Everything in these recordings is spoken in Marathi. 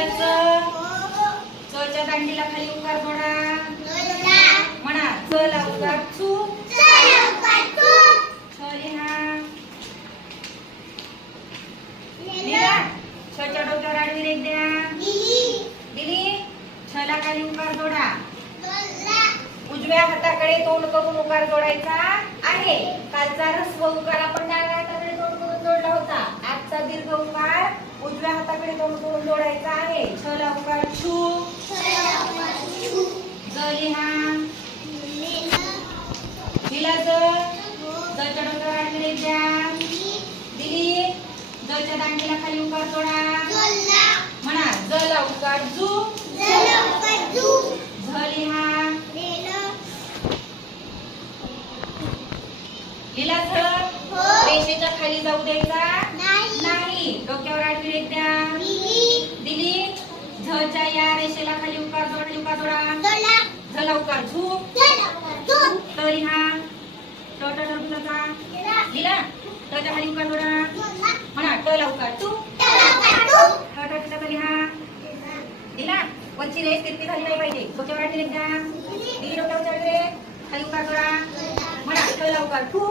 लिहिलं चच्या दांडीला खाली उकार जोडा म्हणा चला उकार चू छ छच्या डोक्यावर आडवी रेख द्या. दिली. छला खाली उकार जोडा उजव्या हाताकडे तोंड करून उकार जोडायचा आहे. कालचा रस्व उकार आपण डाव्या हाताकडे तोंड करून जोडला होता. आजचा दीर्घ उकार उजव्या हाताकडे तोंड करून जोडायचा आहे. छला उकार छू. जच्या डोक्यावर द्या दिली जच्या दांडीला खाली उकार जोडा. म्हणा जला उकार जू. झ लिहा लिला झळ रेषेच्या खाली जाऊ द्यायचा. नाही डोक्यावर रेख द्या. दिली झच्या या रेषेला खाली उकार जोड उकार जोडा. झला उकार झू त लिहा ट ट टरबुजाचा लिला टच्या खाली उकार जोडा. म्हणा ट ला उकार टू ट ट टचा लिहा दिला. वरची रेष तिरकी झाली नाही पाहिजे. डोक्यावर रेख द्या. दिली डोक्यावर रेख खाली उकार जोडा. म्हणा ट ला उकार लिहा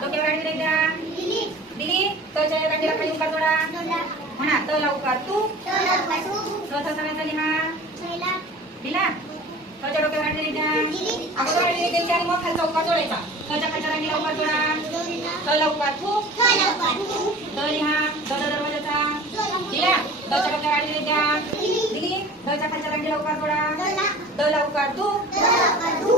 डोक्यावर आडवी रेख द्या दिली. तळच्या च्या या खाली उकार जोडा. म्हणा तळला उकार तू? स थ झाली हा दिला तळच्या डोक्यावर आडवी रेख द्या. अगोदर आडवी रेख द्यायची आणि मग खालचा उकार जोडायचा. तळच्या खालच्या दांडीला उकार जोडा. तळला उकार तू? द लिहा. द दरवाजाचा. दिला तळच्या डोक्यावर आडवी रेख द्या. दिली. तळच्या खालच्या दांडीला उकार जोडा. तळला उकार तू?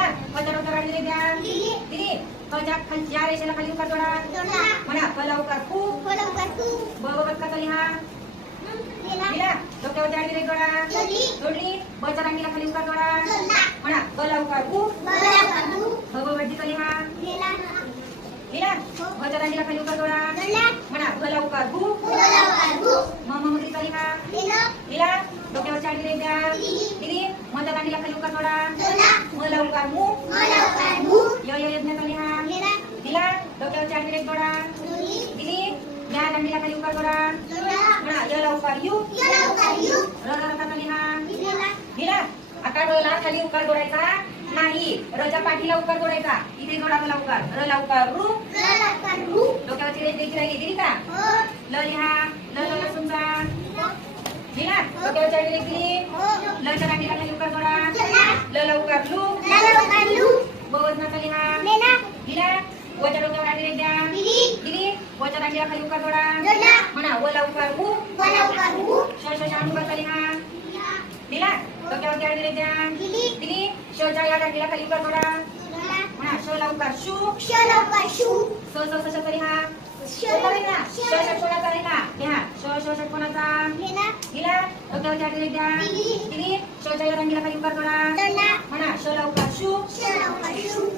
लिहिला पच्या डोक्यावर रेख द्या. दिली. खालच्या रेषेला खाली उकार जोडा. म्हणा प ला उकार फू ब ब बदकाचा लिहा. लिहिला डोक्यावर आडवी रेख जोडा. जोडली. बच्या दांडीला खाली उकार जोडा. म्हणा ब उकार दांडीला खाली उकार जोडा. म्हणा ब ला उकार फू जोडा म ला उकार मू य य यज्ञाचा लिहा लिहिला डोक्यावर आडवी रेख जोडा दिली या दांडीला खाली उकार जोडा म्हणा य ला उकार यू र र रथाचा लिहा लिहिला आता र ला खाली उकार जोडायचा नाही रच्या पाठीला उकार जोडायचा इथे जोडा ला उकार र ला उकार रू डोक्यावरची रेष देखील राहिली दिली का ल लिहा ल ल लसूणचा लिहा डोक्यावरची आडवी रेख दिली bocorong kamera di reja ini. Ini bocorong dia kayu kan orang mana? Wala ukar bu wala ukar bu so so jangan lupa kali ha dila iya. oke oke di reja ini. Ini so jangan ada dia kayu kan orang mana? So la ukar su so la ukar su so so so so kali ha so kali ha so so so kali ha ya so so so kona ta iya. dila dila oke oke di reja ini. Ini so jangan ada dia kayu kan orang iya. mana? So la ukar su so la ukar su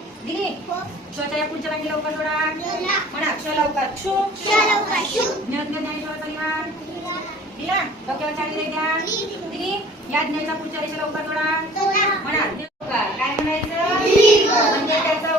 दिली? क्षच्या या पुढच्या रांगी लवकर जोडा. म्हणा क्ष लवकर. क्षु परिवार. दिला? डोक्यावर चार द्या दिली? या ज्ञाच्या पुढच्या रेषा लवकर जोडा. म्हणा. काय म्हणायचं? म्हणजे त्याचा